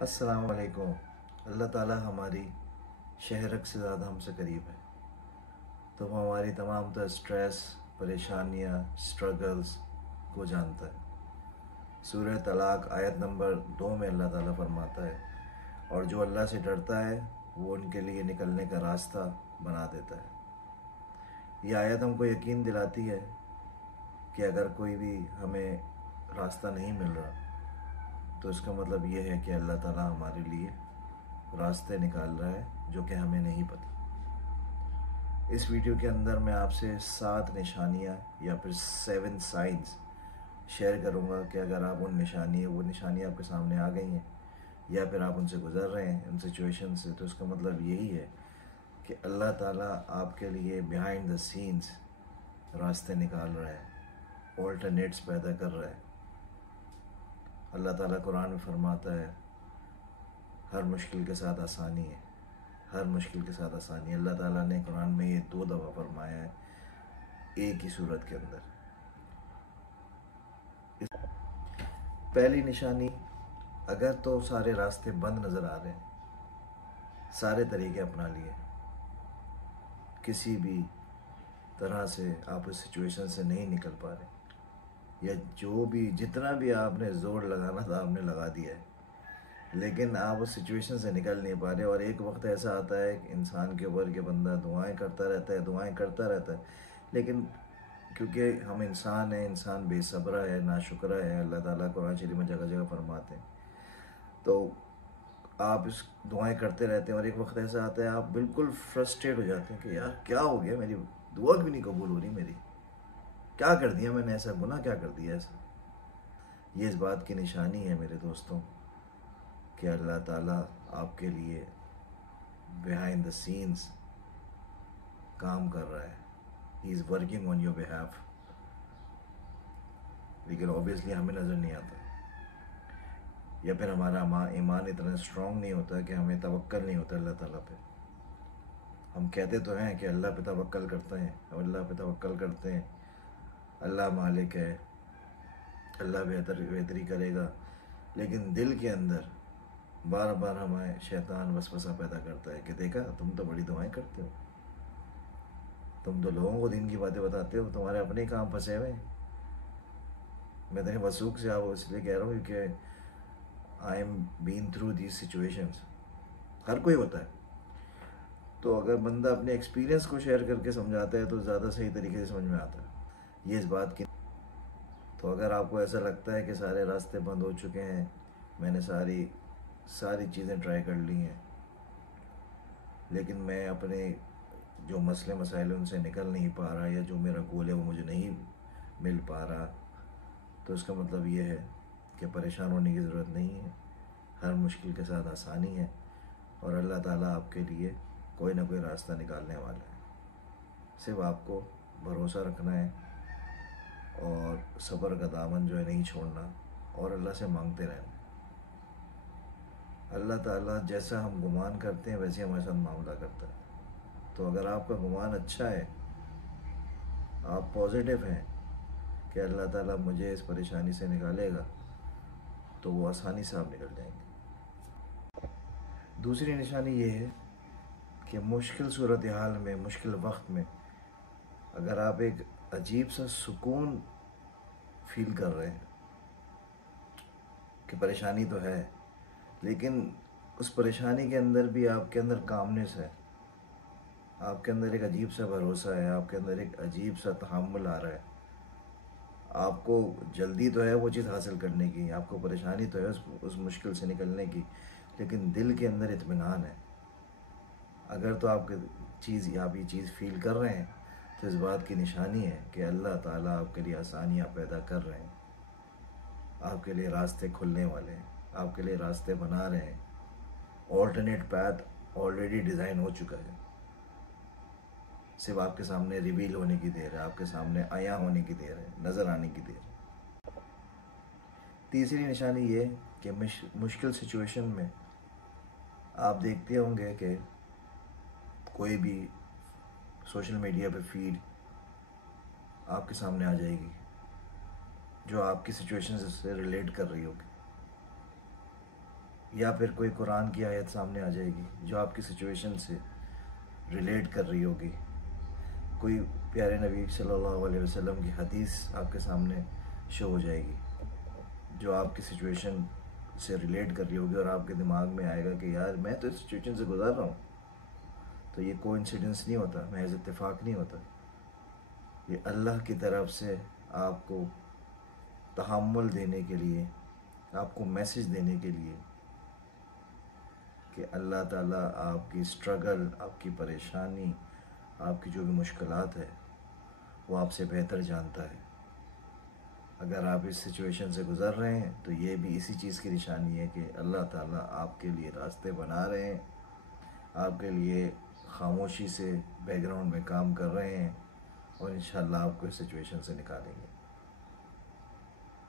السلام علیکم۔ اللہ تعالیٰ ہماری شہرک سے زیادہ ہم سے قریب ہے، تو وہ ہماری تمام تر سٹریس، پریشانیاں، سٹرگلز کو جانتا ہے۔ سورہ طلاق آیت نمبر 2 میں اللہ تعالیٰ فرماتا ہے، اور جو اللہ سے ڈرتا ہے وہ ان کے لیے نکلنے کا راستہ بنا دیتا ہے۔ یہ آیت ہم کو یقین دلاتی ہے کہ اگر کوئی بھی ہمیں راستہ نہیں مل رہا تو اس کا مطلب یہ ہے کہ اللہ تعالیٰ ہمارے لیے راستے نکال رہا ہے جو کہ ہمیں نہیں پتہ۔ اس ویڈیو کے اندر میں آپ سے 7 نشانیاں یا پھر 7 سائنز شیئر کروں گا کہ اگر آپ وہ نشانیاں آپ کے سامنے آ گئی ہیں یا پھر آپ ان سے گزر رہے ہیں ان سچویشن سے، تو اس کا مطلب یہی ہے کہ اللہ تعالیٰ آپ کے لیے بیہائنڈ دا سینز راستے نکال رہا ہے، آلٹرنیٹس پیدا کر رہا ہے۔ اللہ تعالیٰ قرآن میں فرماتا ہے ہر مشکل کے ساتھ آسانی ہے، ہر مشکل کے ساتھ آسانی ہے۔ اللہ تعالیٰ نے قرآن میں یہ 2 دفعہ فرمایا ہے ایک ہی صورت کے اندر۔ پہلی نشانی، اگر تو سارے راستے بند نظر آ رہے ہیں، سارے طریقے اپنا لیے، کسی بھی طرح سے آپ اس سچویشن سے نہیں نکل پا رہے، یا جتنا بھی آپ نے زور لگانا تھا آپ نے لگا دیا ہے، لیکن آپ اس سچویشن سے نکل نہیں پا رہے، اور ایک وقت ایسا آتا ہے کہ انسان کے اوپر کہ بندہ دعائیں کرتا رہتا ہے، لیکن کیونکہ ہم انسان ہیں، انسان بے صبرہ ہے، ناشکرہ ہے۔ اللہ تعالیٰ قرآن شریف میں جگہ جگہ فرماتے ہیں، تو آپ اس دعائیں کرتے رہتے ہیں، اور ایک وقت ایسا آتا ہے آپ بالکل فرسٹریٹ ہو جاتے ہیں کہ یار کیا ہو گیا، میری دعا کیوں نہیں قبول ہو رہی، میری کیا کر دیا میں نے، ایسا گناہ کیا کر دیا ایسا۔ یہ اس بات کی نشانی ہے میرے دوستوں کہ اللہ تعالیٰ آپ کے لیے بیہائنڈ دا سینز کام کر رہا ہے، ہی is working on your behalf, لیکن اوبیسلی ہمیں نظر نہیں آتا، یا پھر ہمارا ایمان اتنا اسٹرانگ نہیں ہوتا کہ ہمیں توکل نہیں ہوتا اللہ تعالیٰ پہ۔ ہم کہتے تو ہیں کہ اللہ پہ توکل کرتے ہیں، اللہ پہ توکل کرتے ہیں، اللہ مالک ہے، اللہ بہتری کرے گا، لیکن دل کے اندر بار بار ہمیں شیطان وسوسہ پیدا کرتا ہے کہ دیکھا تم تو بڑی دعائیں کرتے ہو، تم تو لوگوں کو دین کی باتیں بتاتے ہو، تمہارے اپنے ہی کام پھنسے ہوئے ہیں۔ میں اتنے وثوق سے آپ اس لیے کہہ رہا ہوں کہ I am been through these situations, ہر کوئی ہوتا ہے، تو اگر بندہ اپنے ایکسپیرینس کو شیئر کر کے سمجھاتا ہے تو زیادہ صحیح طریقے سے سمجھ میں آتا ہے یہ اس بات کی۔ تو اگر آپ کو ایسا لگتا ہے کہ سارے راستے بند ہو چکے ہیں، میں نے ساری چیزیں ٹرائی کر لی ہیں، لیکن میں اپنے جو مسئلے مسائل ان سے نکل نہیں پا رہا، یا جو میرا گول ہے وہ مجھے نہیں مل پا رہا، تو اس کا مطلب یہ ہے کہ پریشان ہونے کی ضرورت نہیں ہے، ہر مشکل کے ساتھ آسانی ہے، اور اللہ تعالیٰ آپ کے لیے کوئی نہ کوئی راستہ نکالنے والا ہے۔ صرف آپ کو بھروسہ رکھنا ہے، اور صبر کا دامن جو ہے نہیں چھوڑنا، اور اللہ سے مانگتے رہنا۔ اللہ تعالیٰ جیسا ہم گمان کرتے ہیں ویسے ہمارے ساتھ معاملہ کرتا ہے، تو اگر آپ کا گمان اچھا ہے، آپ پازیٹیو ہیں کہ اللہ تعالیٰ مجھے اس پریشانی سے نکالے گا، تو وہ آسانی سے آپ نکل جائیں گے۔ دوسری نشانی یہ ہے کہ مشکل صورتحال میں، مشکل وقت میں اگر آپ ایک عجیب سا سکون فیل کر رہے ہیں کہ پریشانی تو ہے، لیکن اس پریشانی کے اندر بھی آپ کے اندر کامنس ہے، آپ کے اندر ایک عجیب سا بھروسہ ہے، آپ کے اندر ایک عجیب سا تحمل آ رہا ہے، آپ کو جلدی تو ہے وہ چیز حاصل کرنے کی، آپ کو پریشانی تو ہے اس مشکل سے نکلنے کی، لیکن دل کے اندر اطمینان ہے۔ اگر تو آپ یہ چیز فیل کر رہے ہیں تو اس بات کی نشانی ہے کہ اللہ تعالیٰ آپ کے لیے آسانیاں پیدا کر رہے ہیں، آپ کے لیے راستے کھلنے والے ہیں، آپ کے لیے راستے بنا رہے ہیں، آلٹرنیٹ پاتھ آلریڈی ڈیزائن ہو چکا ہے، صرف آپ کے سامنے ریویل ہونے کی دیر ہے، آپ کے سامنے عیاں ہونے کی دیر ہے، نظر آنے کی دیر ہے۔ تیسری نشانی یہ کہ مشکل سچویشن میں آپ دیکھتے ہوں گے کہ کوئی بھی سوشل میڈیا پہ فیڈ آپ کے سامنے آ جائے گی جو آپ کی سچویشن سے ریلیٹ کر رہی ہوگی، یا پھر کوئی قرآن کی آیت سامنے آ جائے گی جو آپ کی سچویشن سے ریلیٹ کر رہی ہوگی، کوئی پیارے نبی صلی اللہ علیہ وسلم کی حدیث آپ کے سامنے شو ہو جائے گی جو آپ کی سچویشن سے ریلیٹ کر رہی ہوگی، اور آپ کے دماغ میں آئے گا کہ یار میں تو اس سچویشن سے گزر رہا ہوں۔ تو یہ کوئنسیڈنس نہیں ہوتا، محض اتفاق نہیں ہوتا، یہ اللہ کی طرف سے آپ کو تحمل دینے کے لیے، آپ کو میسج دینے کے لیے کہ اللہ تعالیٰ آپ کی اسٹرگل، آپ کی پریشانی، آپ کی جو بھی مشکلات ہے وہ آپ سے بہتر جانتا ہے۔ اگر آپ اس سچویشن سے گزر رہے ہیں تو یہ بھی اسی چیز کی نشانی ہے کہ اللہ تعالیٰ آپ کے لیے راستے بنا رہے ہیں، آپ کے لیے خاموشی سے بیک گراؤنڈ میں کام کر رہے ہیں، اور انشاءاللہ آپ کو اس سچویشن سے نکالیں گے۔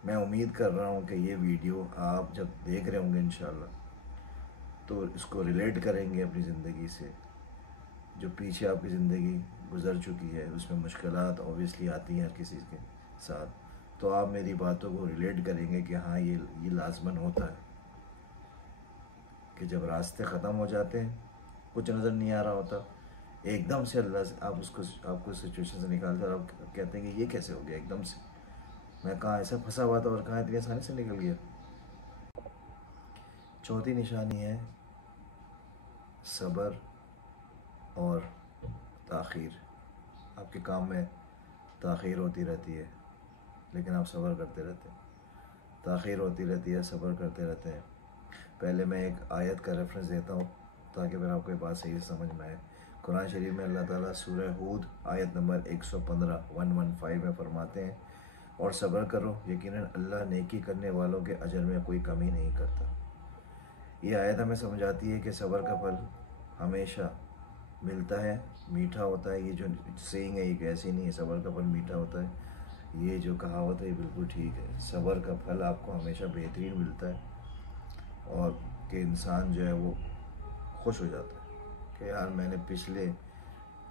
میں امید کر رہا ہوں کہ یہ ویڈیو آپ جب دیکھ رہے ہوں گے انشاءاللہ تو اس کو ریلیٹ کریں گے اپنی زندگی سے، جو پیچھے آپ کی زندگی گزر چکی ہے اس میں مشکلات اوبیسلی آتی ہیں ہر کسی کے ساتھ، تو آپ میری باتوں کو ریلیٹ کریں گے کہ ہاں یہ لازماً ہوتا ہے کہ جب راستے ختم ہو جاتے ہیں، کچھ نظر نہیں آ رہا ہوتا، ایک دم سے اللہ سے آپ کو سچویشن سے نکالتے ہیں، اور آپ کہتے ہیں کہ یہ کیسے ہو گیا ایک دم سے، میں کہاں ایسا پھنسا ہوا تھا اور کہاں اتنی آسانی سے نکل گیا۔ چوتھی نشانی ہے صبر اور تاخیر۔ آپ کے کام میں تاخیر ہوتی رہتی ہے لیکن آپ صبر کرتے رہتے ہیں، تاخیر ہوتی رہتی ہے، صبر کرتے رہتے ہیں۔ پہلے میں ایک آیت کا ریفرنس دیتا ہوں تاکہ پھر آپ کو یہ بات صحیح سے سمجھ میں آئے۔ قرآن شریف میں اللہ تعالیٰ سورہ ہود آیت نمبر 115 میں فرماتے ہیں، اور صبر کرو، یقیناً اللہ نیکی کرنے والوں کے اجر میں کوئی کمی نہیں کرتا۔ یہ آیت ہمیں سمجھاتی ہے کہ صبر کا پھل ہمیشہ ملتا ہے، میٹھا ہوتا ہے۔ یہ جو سینگ ہے یہ ایسی نہیں ہے صبر کا پھل میٹھا ہوتا ہے، یہ جو کہاوت ہے یہ بالکل ٹھیک ہے۔ صبر کا پھل آپ کو ہمیشہ بہترین ملتا ہے، اور کہ انسان جو ہے وہ خوش ہو جاتا ہے کہ یار میں نے پچھلے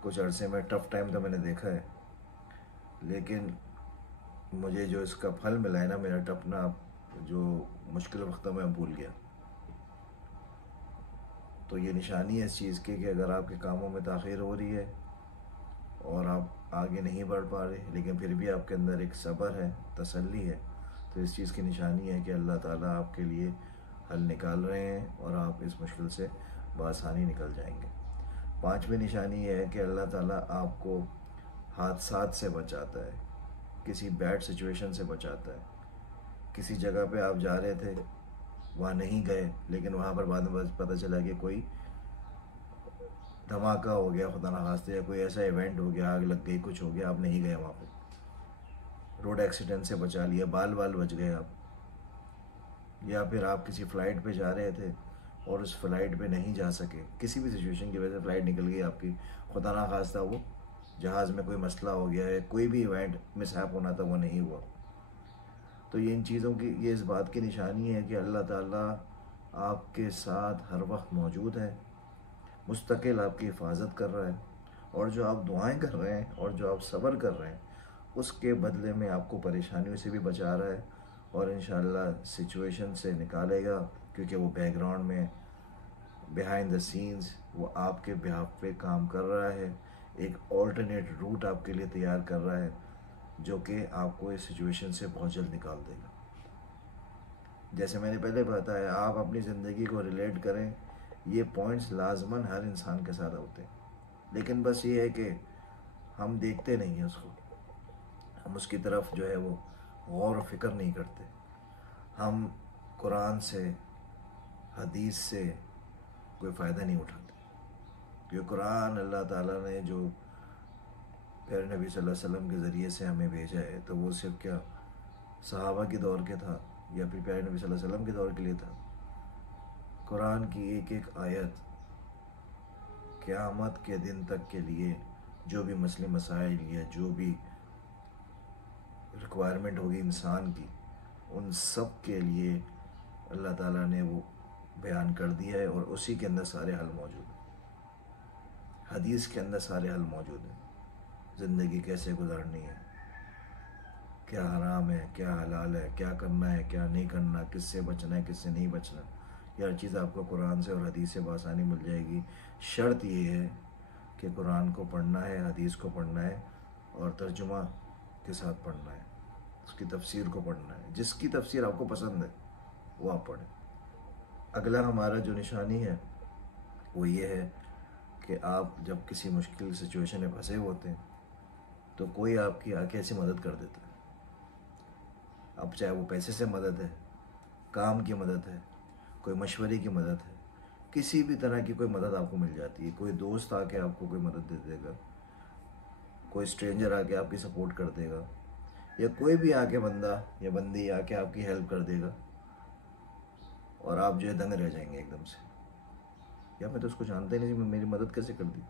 کچھ عرصے میں ٹف ٹائم تو میں نے دیکھا ہے، لیکن مجھے جو اس کا پھل ملا ہے نا، میرا ٹپنا جو مشکل وقت میں بھول گیا۔ تو یہ نشانی ہے اس چیز کی کہ اگر آپ کے کاموں میں تاخیر ہو رہی ہے اور آپ آگے نہیں بڑھ پا رہے لیکن پھر بھی آپ کے اندر ایک صبر ہے، تسلی ہے، تو اس چیز کی نشانی ہے کہ اللہ تعالیٰ آپ کے لیے حل نکال رہے ہیں اور آپ اس مشکل سے بآسانی نکل جائیں گے۔ پانچویں نشانی یہ ہے کہ اللہ تعالیٰ آپ کو حادثات سے بچاتا ہے، کسی بیڈ سچویشن سے بچاتا ہے۔ کسی جگہ پہ آپ جا رہے تھے، وہاں نہیں گئے، لیکن وہاں پر بعد میں پتہ چلا کہ کوئی دھماکہ ہو گیا خدا نخواستہ، یا کوئی ایسا ایونٹ ہو گیا، آگ لگ گئی، کچھ ہو گیا، آپ نہیں گئے وہاں پہ، روڈ ایکسیڈنٹ سے بچا لیا، بال بچ گئے آپ۔ یا پھر آپ کسی فلائٹ پہ جا رہے تھے اور اس فلائٹ پہ نہیں جا سکے، کسی بھی سچویشن کی وجہ سے فلائٹ نکل گئی آپ کی، خدا نخواستہ وہ جہاز میں کوئی مسئلہ ہو گیا ہے، کوئی بھی ایونٹ مس ہیپ ہونا تھا وہ نہیں ہوا۔ تو یہ ان چیزوں کی، یہ اس بات کی نشانی ہے کہ اللہ تعالیٰ آپ کے ساتھ ہر وقت موجود ہے، مستقل آپ کی حفاظت کر رہا ہے، اور جو آپ دعائیں کر رہے ہیں اور جو آپ صبر کر رہے ہیں اس کے بدلے میں آپ کو پریشانیوں سے بھی بچا رہا ہے، اور انشاءاللہ سچویشن سے نکالے گا، کیونکہ وہ بیک گراؤنڈ میں بیہائنڈ دا سینز وہ آپ کے بہاف پہ کام کر رہا ہے، ایک آلٹرنیٹ روٹ آپ کے لیے تیار کر رہا ہے جو کہ آپ کو اس سچویشن سے بہت جلد نکال دے گا۔ جیسے میں نے پہلے بتایا، آپ اپنی زندگی کو ریلیٹ کریں، یہ پوائنٹس لازماً ہر انسان کے ساتھ ہوتے ہیں، لیکن بس یہ ہے کہ ہم دیکھتے نہیں ہیں اس کو، ہم اس کی طرف جو ہے وہ غور و فکر نہیں کرتے، ہم قرآن سے، حدیث سے کوئی فائدہ نہیں اٹھاتے، کیونکہ قرآن اللہ تعالیٰ نے جو پیارے نبی صلی اللہ علیہ وسلم کے ذریعے سے ہمیں بھیجا ہے تو وہ صرف کیا صحابہ کے دور کے تھا یا پھر پیارے نبی صلی اللہ علیہ وسلم کے دور کے لیے تھا؟ قرآن کی ایک ایک آیت قیامت کے دن تک کے لیے جو بھی مسئلے مسائل یا جو بھی ریکوائرمنٹ ہوگی انسان کی، ان سب کے لیے اللہ تعالیٰ نے وہ بیان کر دیا ہے، اور اسی کے اندر سارے حل موجود ہیں، حدیث کے اندر سارے حل موجود ہیں۔ زندگی کیسے گزارنی ہے، کیا حرام ہے، کیا حلال ہے، کیا کرنا ہے، کیا نہیں کرنا، کس سے بچنا ہے، کس سے نہیں بچنا، یہ ہر چیز آپ کو قرآن سے اور حدیث سے بآسانی مل جائے گی. شرط یہ ہے کہ قرآن کو پڑھنا ہے, حدیث کو پڑھنا ہے, اور ترجمہ کے ساتھ پڑھنا ہے, اس کی تفسیر کو پڑھنا ہے. جس کی تفسیر آپ کو پسند ہے وہ آپ پڑھیں. اگلا ہمارا جو نشانی ہے وہ یہ ہے کہ آپ جب کسی مشکل سچویشن میں پھنسے ہوتے ہیں تو کوئی آپ کی کیسی مدد کر دیتا ہے. اب چاہے وہ پیسے سے مدد ہے, کام کی مدد ہے, کوئی مشورے کی مدد ہے, کسی بھی طرح کی کوئی مدد آپ کو مل جاتی ہے. کوئی دوست آ کے آپ کو کوئی مدد دے دے گا, کوئی اسٹرینجر آ کے آپ کی سپورٹ کر دے گا, یا کوئی بھی آ کے بندہ یا بندی آ کے آپ کی ہیلپ کر دے گا, اور آپ جو ہے دنگ رہ جائیں گے ایک دم سے. یا میں تو اس کو جانتے نہیں, میں میری مدد کیسے کر دی.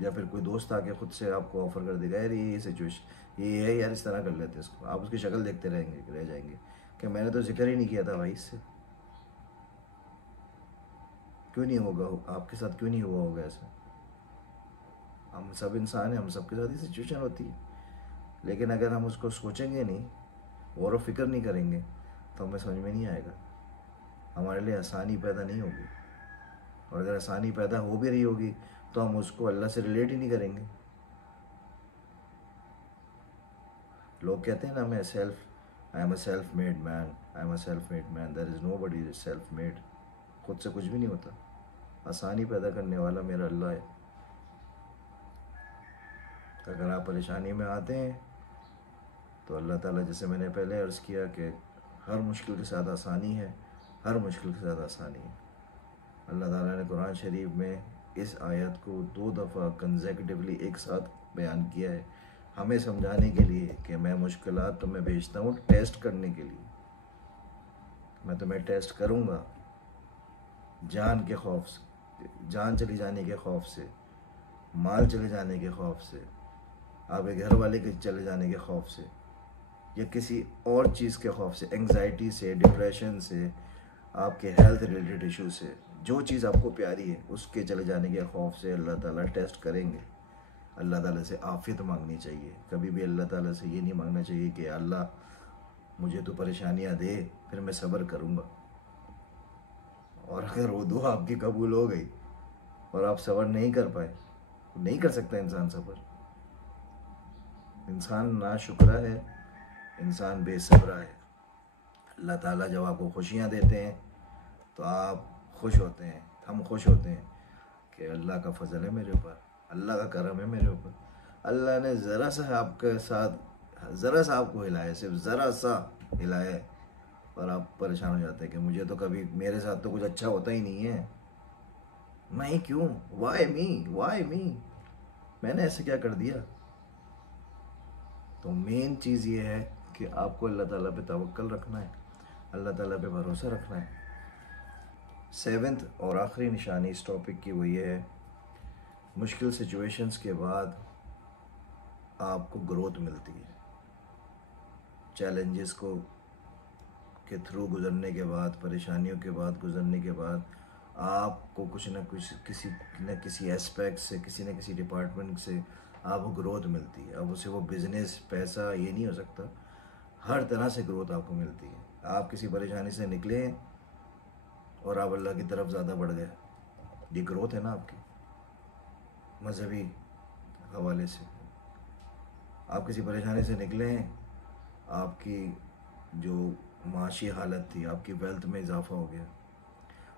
یا پھر کوئی دوست آ کے خود سے آپ کو آفر کر دے گا, یار یہ سچویشن یہ ہے یار, اس طرح کر لیتے ہیں اس کو. آپ اس کی شکل دیکھتے رہ جائیں گے کہ میں نے تو ذکر ہی نہیں کیا تھا بھائی اس سے. کیوں نہیں ہوگا آپ کے ساتھ, کیوں نہیں ہوا ہوگا ایسا؟ ہم سب انسان ہیں, ہم سب کے ساتھ ہی سچویشن ہوتی ہے. لیکن اگر ہم اس کو سوچیں گے نہیں, غور و فکر نہیں کریں گے, تو ہمیں سمجھ میں نہیں آئے گا. ہمارے لیے آسانی پیدا نہیں ہوگی, اور اگر آسانی پیدا ہو بھی رہی ہوگی تو ہم اس کو اللہ سے ریلیٹ ہی نہیں کریں گے. لوگ کہتے ہیں نا, میں I am a self made man, I am a self made man. There is nobody is self made. خود سے کچھ بھی نہیں ہوتا. آسانی پیدا کرنے والا میرا اللہ ہے. اگر آپ پریشانی میں آتے ہیں تو اللہ تعالیٰ, جیسے میں نے پہلے عرض کیا کہ ہر مشکل کے ساتھ آسانی ہے, ہر مشکل کے ساتھ آسانی ہے. اللہ تعالیٰ نے قرآن شریف میں اس آیت کو 2 دفعہ کنزیکٹیولی ایک ساتھ بیان کیا ہے, ہمیں سمجھانے کے لیے کہ میں مشکلات تمہیں بھیجتا ہوں ٹیسٹ کرنے کے لیے. میں تمہیں ٹیسٹ کروں گا جان کے خوف سے, جان چلی جانے کے خوف سے, مال چلے جانے کے خوف سے, آپ کے گھر والے کے چلے جانے کے خوف سے, یا کسی اور چیز کے خوف سے, انگزائٹی سے, ڈپریشن سے, آپ کے ہیلتھ ریلیٹڈ ایشو سے. جو چیز آپ کو پیاری ہے اس کے چلے جانے کے خوف سے اللہ تعالیٰ ٹیسٹ کریں گے. اللہ تعالیٰ سے عافیت مانگنی چاہیے. کبھی بھی اللہ تعالیٰ سے یہ نہیں مانگنا چاہیے کہ اللہ مجھے تو پریشانیاں دے پھر میں صبر کروں گا. اور اگر وہ دعا آپ کی قبول ہو گئی اور آپ صبر نہیں کر پائے, نہیں کر سکتا انسان صبر. انسان ناشکرا ہے, انسان بے صبرا ہے. اللہ تعالیٰ جب آپ کو خوشیاں دیتے ہیں تو آپ خوش ہوتے ہیں, ہم خوش ہوتے ہیں کہ اللہ کا فضل ہے میرے اوپر, اللہ کا کرم ہے میرے اوپر. اللہ نے ذرا سا آپ کے ساتھ, ذرا سا آپ کو ہلایا, صرف ذرا سا ہلایا, اور آپ پریشان ہو جاتے ہیں کہ مجھے تو کبھی, میرے ساتھ تو کچھ اچھا ہوتا ہی نہیں ہے. میں کیوں, وائی می, میں نے ایسے کیا کر دیا؟ تو مین چیز یہ ہے کہ آپ کو اللہ تعالیٰ پہ توکل رکھنا ہے, اللہ تعالیٰ پہ بھروسہ رکھنا ہے. 7th اور آخری نشانی اس ٹاپک کی وہ یہ ہے, مشکل سچویشنز کے بعد آپ کو گروتھ ملتی ہے. چیلنجز کو کے تھرو گزرنے کے بعد, پریشانیوں کے بعد گزرنے کے بعد, آپ کو کچھ نہ کسی ایسپیکٹ سے, کسی نہ کسی ڈپارٹمنٹ سے آپ کو گروتھ ملتی ہے. اب اسے وہ بزنس, پیسہ, یہ نہیں ہو سکتا, ہر طرح سے گروتھ آپ کو ملتی ہے. آپ کسی پریشانی سے نکلے اور آپ اللہ کی طرف زیادہ بڑھ گئے, یہ گروتھ ہے نا آپ کی. مذہبی حوالے سے آپ کسی پریشانی سے نکلیں, آپ کی جو معاشی حالت تھی, آپ کی ویلتھ میں اضافہ ہو گیا.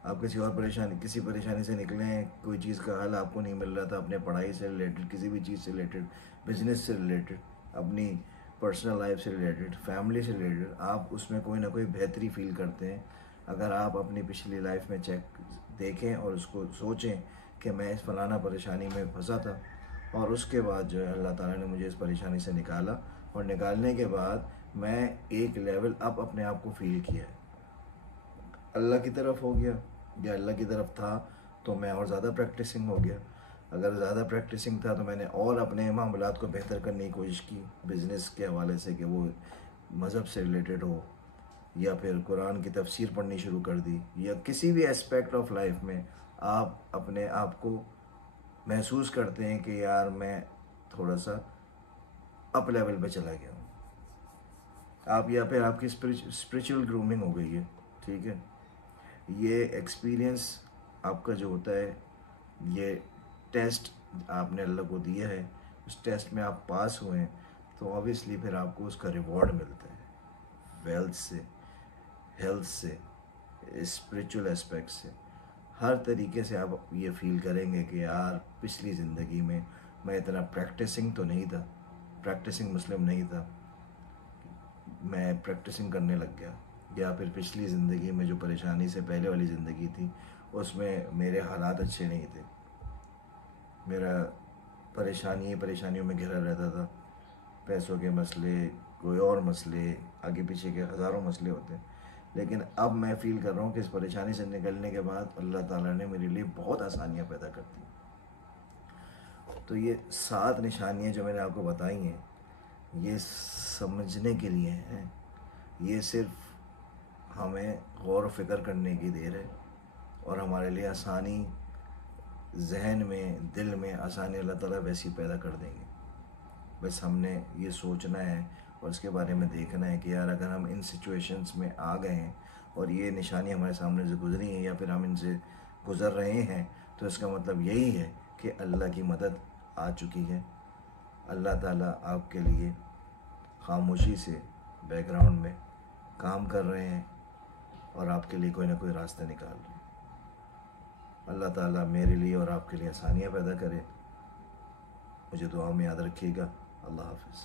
آپ کسی پریشانی سے نکلیں, کوئی چیز کا حل آپ کو نہیں مل رہا تھا, اپنے پڑھائی سے ریلیٹڈ, کسی بھی چیز سے ریلیٹڈ, بزنس سے ریلیٹڈ, اپنی پرسنل لائف سے ریلیٹڈ, فیملی سے ریلیٹڈ, آپ اس میں کوئی نہ کوئی بہتری فیل کرتے ہیں. اگر آپ اپنی پچھلی لائف میں دیکھیں اور اس کو سوچیں کہ میں اس فلانا پریشانی میں پھنسا تھا, اور اس کے بعد جو ہے اللہ تعالیٰ نے مجھے اس پریشانی سے نکالا, اور نکالنے کے بعد میں ایک لیول اپ اپنے آپ کو فیل کیا ہے, اللہ کی طرف ہو گیا یا اللہ کی طرف تھا تو میں اور زیادہ پریکٹسنگ ہو گیا. اگر زیادہ پریکٹسنگ تھا تو میں نے اور اپنے معاملات کو بہتر کرنے کی کوشش کی, بزنس کے حوالے سے کہ وہ مذہب سے ریلیٹڈ ہو, یا پھر قرآن کی تفسیر پڑھنی شروع کر دی, یا کسی بھی اسپیکٹ آف لائف میں آپ اپنے آپ کو محسوس کرتے ہیں کہ یار میں تھوڑا سا اپ لیول پہ چلا گیا ہوں. آپ یا پھر آپ کی اسپریچول گرومنگ ہو گئی ہے، ٹھیک ہے. یہ ایکسپیرینس آپ کا جو ہوتا ہے، یہ ٹیسٹ آپ نے اللہ کو دیا ہے، اس ٹیسٹ میں آپ پاس ہوئے ہیں تو آبویسلی پھر آپ کو اس کا ریوارڈ ملتا ہے، ویلتھ سے، ہیلتھ سے، اسپریچول اسپیکٹ سے، ہر طریقے سے. آپ یہ فیل کریں گے کہ یار پچھلی زندگی میں میں اتنا پریکٹسنگ تو نہیں تھا، پریکٹسنگ مسلم نہیں تھا، میں پریکٹسنگ کرنے لگ گیا. یا پھر پچھلی زندگی میں جو پریشانی سے پہلے والی زندگی تھی اس میں میرے حالات اچھے نہیں تھے، میرا پریشانیوں میں گھرا رہتا تھا، پیسوں کے مسئلے، کوئی اور مسئلے، آگے پیچھے کے ہزاروں مسئلے ہوتے ہیں. لیکن اب میں فیل کر رہا ہوں کہ اس پریشانی سے نکلنے کے بعد اللہ تعالیٰ نے میرے لیے بہت آسانیاں پیدا کر دی. تو یہ 7 نشانیاں جو میں نے آپ کو بتائی ہیں، یہ سمجھنے کے لیے ہیں، یہ صرف ہمیں غور و فکر کرنے کی دیر ہے، اور ہمارے لیے آسانی، ذہن میں، دل میں آسانی اللہ تعالیٰ ویسی پیدا کر دیں گے. بس ہم نے یہ سوچنا ہے اور اس کے بارے میں دیکھنا ہے کہ یار اگر ہم ان سچویشنز میں آ گئے ہیں اور یہ نشانی ہمارے سامنے سے گزری ہیں یا پھر ہم ان سے گزر رہے ہیں، تو اس کا مطلب یہی ہے کہ اللہ کی مدد آ چکی ہے. اللہ تعالیٰ آپ کے لیے خاموشی سے بیک گراؤنڈ میں کام کر رہے ہیں اور آپ کے لیے کوئی نہ کوئی راستہ نکال رہے ہیں. اللہ تعالیٰ میرے لیے اور آپ کے لیے آسانیاں پیدا کرے. مجھے دعاؤں میں یاد رکھیے گا. اللہ حافظ.